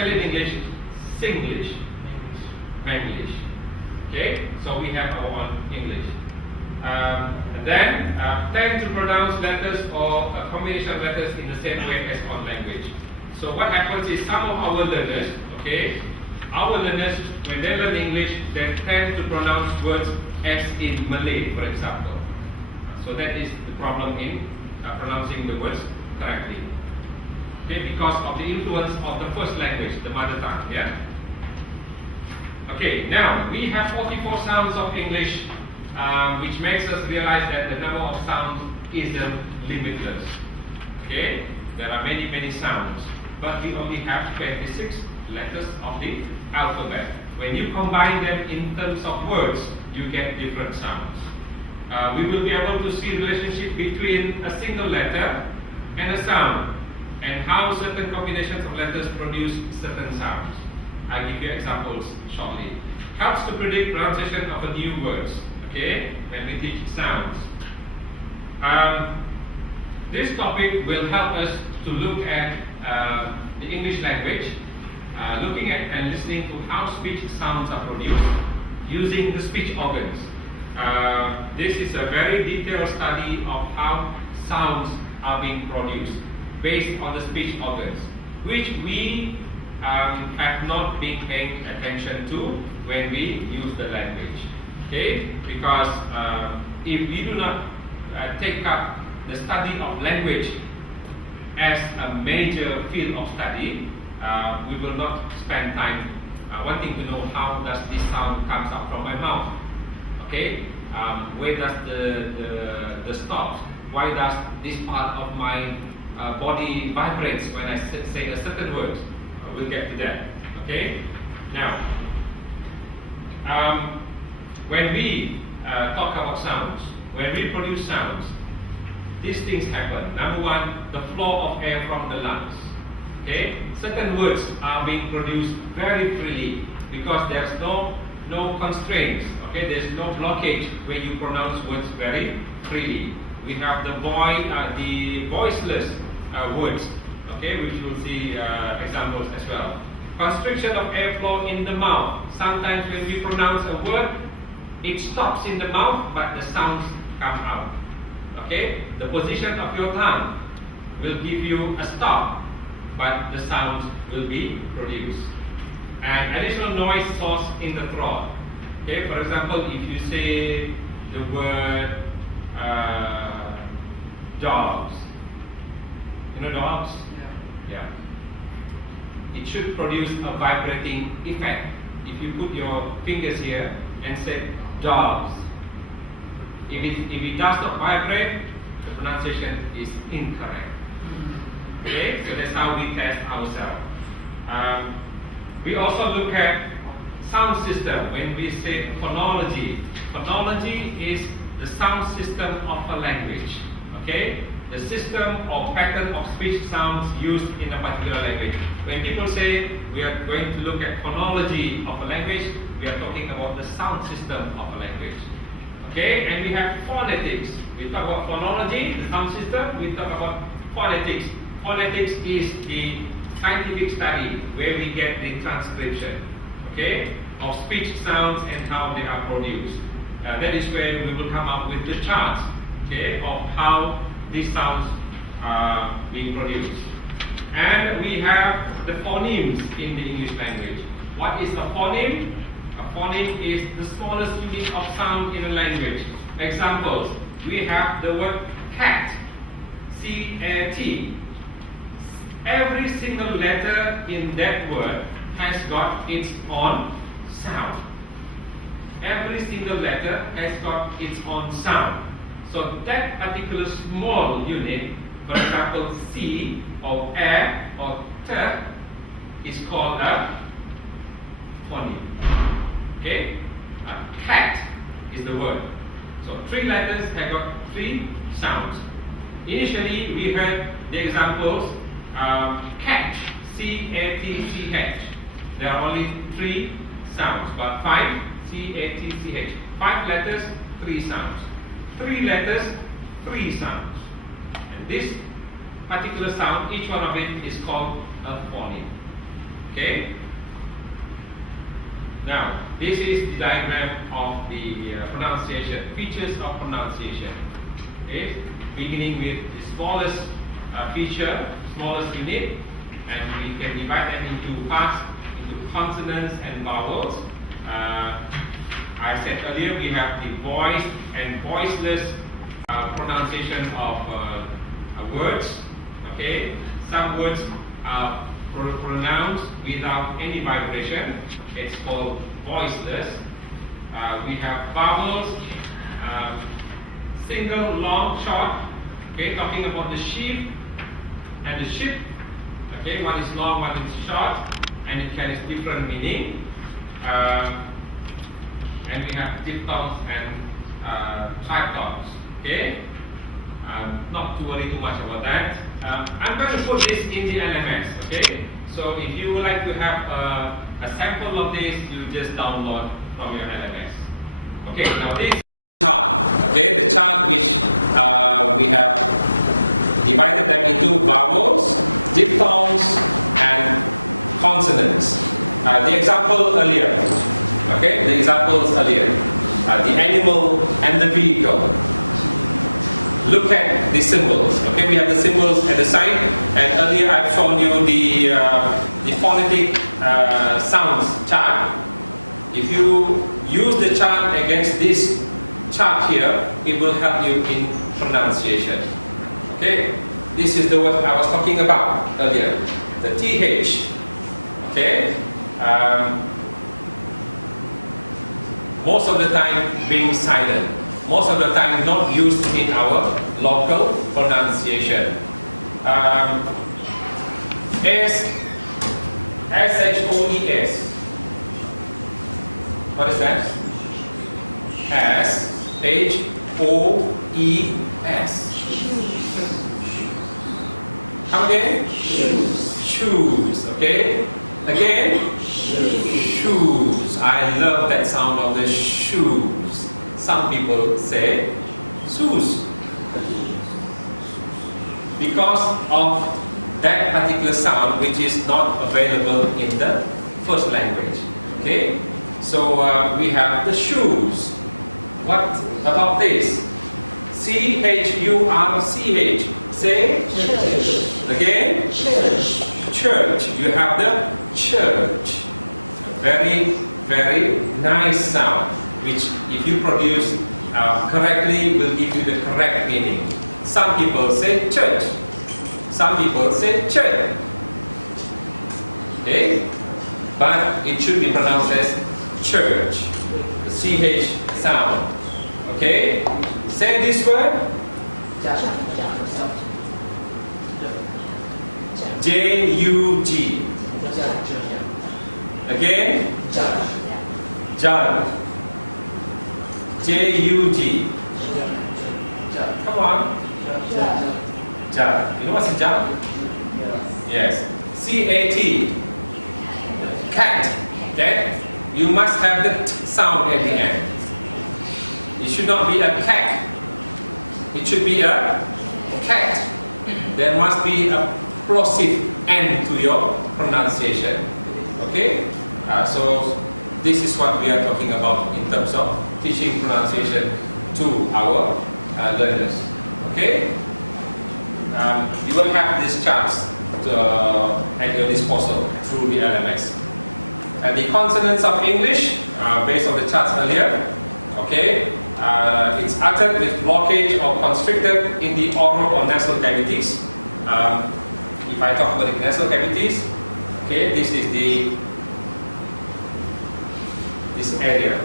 Australian English, Singlish, Manglish. Okay, so we have our own English. And then tend to pronounce letters or a combination of letters in the same way as on language. So what happens is some of our learners, okay, when they learn English, they tend to pronounce words as in Malay, for example. So that is the problem in pronouncing the words correctly. Okay, because of the influence of the first language, the mother tongue. Yeah. Okay, now we have 44 sounds of English, which makes us realize that the number of sounds isn't limitless. Okay, there are many sounds, but we only have 26 letters of the alphabet. When you combine them in terms of words, you get different sounds. We will be able to see relationship between a single letter and a sound, and how certain combinations of letters produce certain sounds. I'll give you examples shortly. Helps to predict pronunciation of a new words. Okay, when we teach sounds. This topic will help us to look at the English language, looking at and listening to how speech sounds are produced using the speech organs. This is a very detailed study of how sounds are being produced based on the speech organs, which we have not been paying attention to when we use the language. Okay, because if we do not take up the study of language as a major field of study, we will not spend time wanting to know how does this sound comes out from my mouth. Okay, where does the stops? Why does this part of my body vibrates when I say a certain word? We'll get to that. Okay, now when we talk about sounds, when we produce sounds, these things happen. Number one, the flow of air from the lungs. Okay, certain words are being produced very freely because there's no constraints. Okay, there's no blockage where you pronounce words very freely. We have the voiceless words. Okay, which we'll see examples as well. Constriction of airflow in the mouth. Sometimes when we pronounce a word, it stops in the mouth, but the sounds come out. Okay, the position of your tongue will give you a stop, but the sounds will be produced. And additional noise source in the throat. Okay, for example, if you say the word dogs, you know dogs? Yeah. It should produce a vibrating effect. If you put your fingers here and say dogs, if it does not vibrate, the pronunciation is incorrect. Okay, so that's how we test ourselves. We also look at sound system when we say phonology. Phonology is the sound system of a language. Okay, the system or pattern of speech sounds used in a particular language. When people say we are going to look at phonology of a language, we are talking about the sound system of a language. Okay, and we have phonetics. We talk about phonology, the sound system. We talk about phonetics. Phonetics is the scientific study where we get the transcription, okay, of speech sounds and how they are produced. That is where we will come up with the charts, okay, of how these sounds are being produced. And we have the phonemes in the English language. What is a phoneme? A phoneme is the smallest unit of sound in a language. Examples, we have the word cat, C-A-T. Every single letter in that word has got its own sound. Every single letter has got its own sound. So that particular small unit, for example, C or A or T, is called a phoneme. Okay? Cat is the word. So 3 letters have got 3 sounds. Initially, we heard the examples. Catch, C-A-T-C-H. There are only 3 sounds, but 5, C-A-T-C-H. 5 letters, 3 sounds. 3 letters, 3 sounds. And this particular sound, each one of it is called a phoneme. Okay. Now, this is the diagram of the pronunciation, features of pronunciation. Okay, beginning with the smallest feature, smallest unit, and we can divide them into parts, into consonants and vowels. I said earlier we have the voiced and voiceless pronunciation of words. Okay, some words are pronounced without any vibration. It's called voiceless. We have vowels, single, long, short. Okay, talking about the sheep and the ship. Okay, one is long, one is short, and it carries different meaning. And we have diphthongs and triphthongs. Okay, not to worry too much about that. I'm going to put this in the LMS. Okay, so if you would like to have a sample of this, you just download from your LMS. Okay, now this chart. Okay, the chart which we have divided them into vowels, diphthongs, and consonants. The example earlier. Okay, the examples earlier. The animal and the vehicle. Look at the symbols. Okay, we have the symbols at the side, and earlier I've shown you the phonetic sounds chart. If you use the chart against this chart here, it will help you in pronunciation. Okay, this is the word I was talking about earlier, the TH. Okay, most of the time being silent, most of the time not used in our local pronunciation. S-H-O-E-S. What is that? S-H-O-E-S. Come again? Shoes. Okay? Again? Shoes. I love that sound of the shoes. Some people say shoes because of that particular sound which is not available in the first language. Okay? So we have the shoes. What about this? C-H-U-R-C-H. Say church. Again? Church. Church. You have the church. A very, very nice sound, which if you produce correctly will give you the correct meaning. Some people say church. Some people say church. Okay? But it should be pronounced as church. The CH sound. Okay? Say this word. J-U-G. Again? Jug. J-U-G. Come on. Jug. You know what's a jug? Yes. C-A-T. Cat. Okay? You must have the t sound at the end. It should not be a cat. It should be a cat. There must be a plosive end to your pronunciation. Okay? So this is what we are talking about in terms of teaching pronunciation to our learners. Okay? You will have these charts at your disposal through the LMS. The consonants of English, based on the charts earlier, okay, it's uttered with blockage or constricted in the oral or nasal cavities. If I talk about the nasal cavities, okay, this is this area,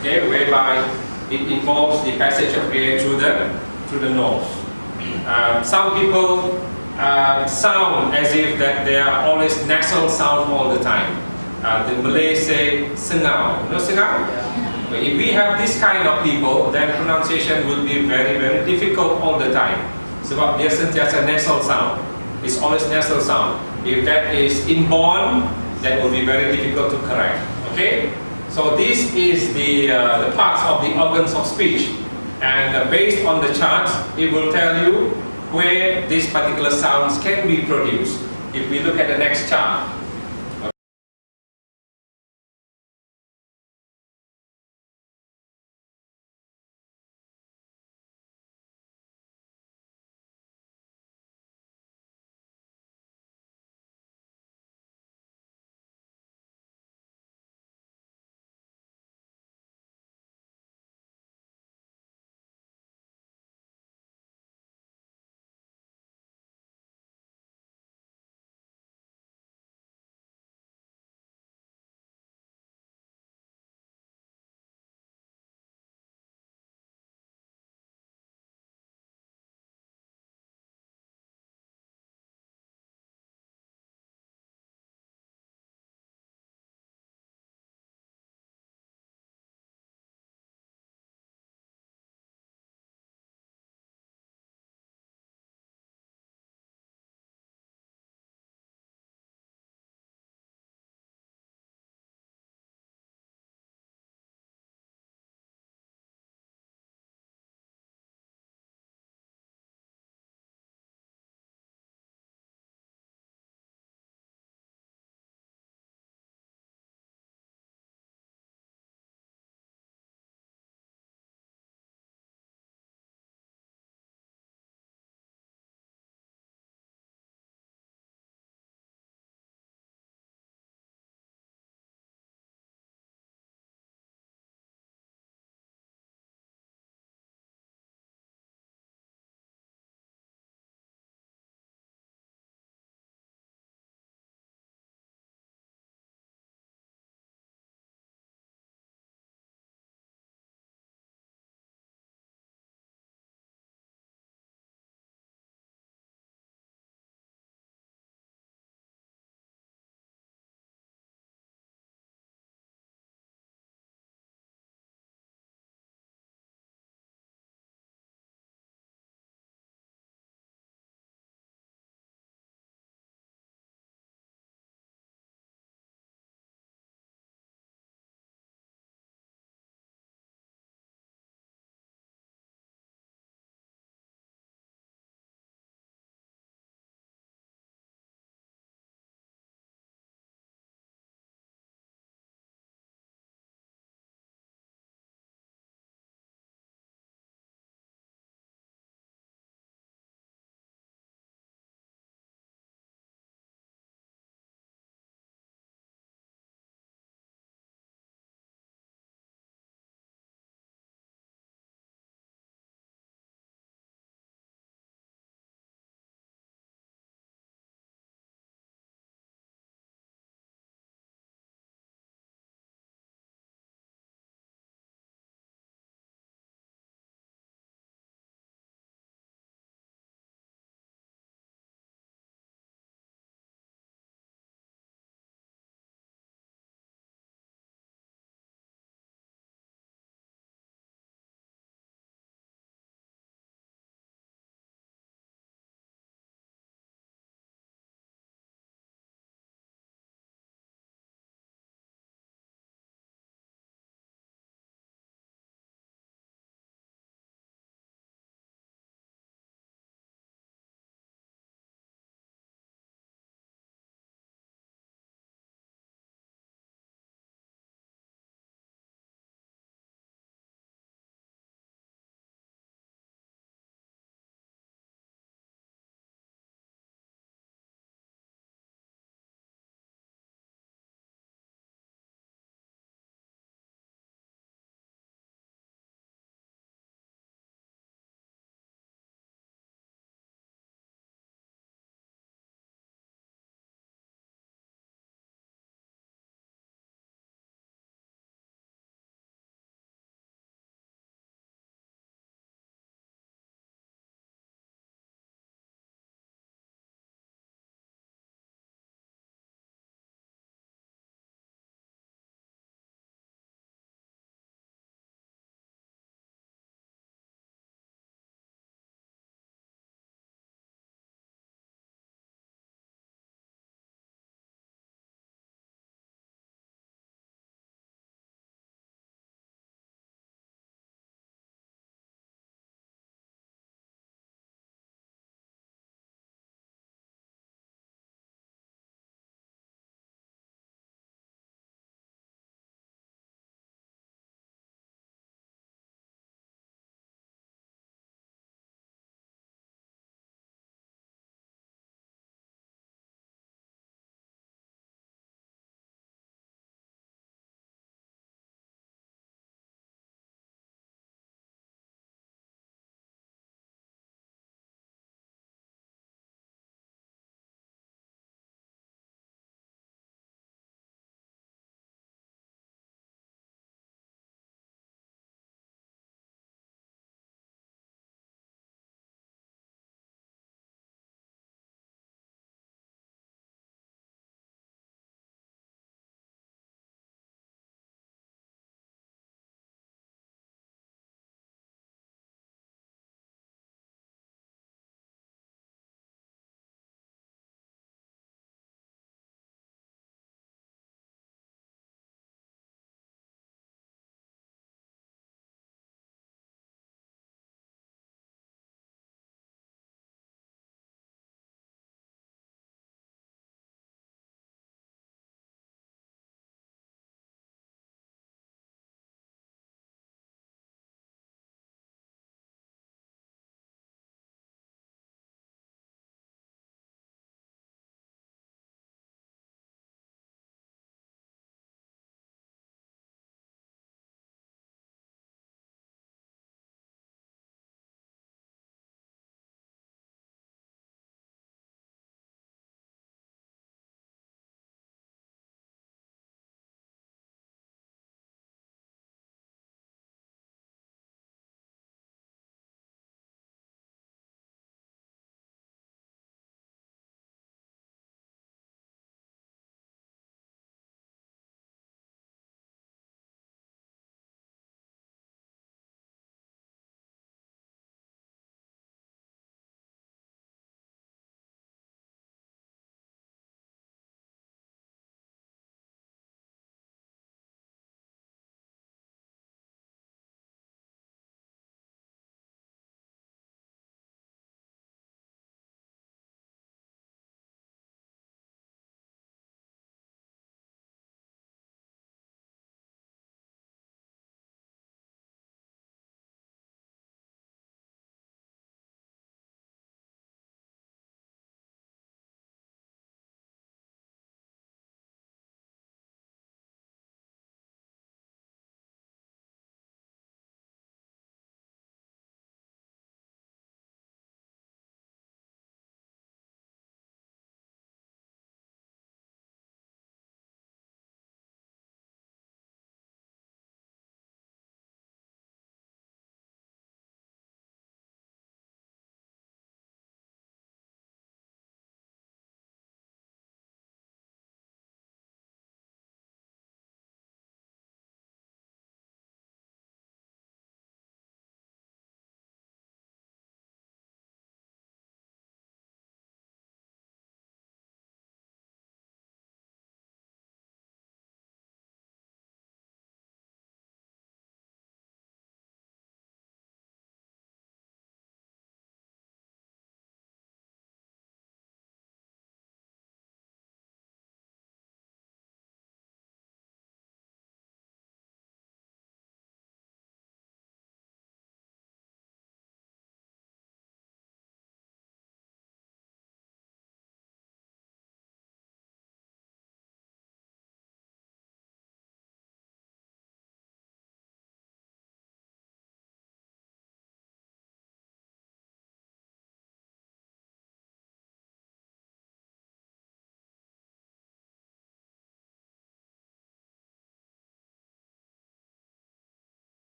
okay, whereby it involves the passage of air through the nose. Some people sound as if that they are always nasal sound all the time. The Malays say sengau. You know sengau? But if we have this kind of people, then pronunciation will be very, very difficult all the time. Sebab dia sentiasa nasal sound. It's always nasal sound. If that is inborn, that will be very difficult to correct. Okay? So this is the parts of the organs of speech, and based on the charts, it will tell you where these particular sounds can be produced. If we look at the next chart,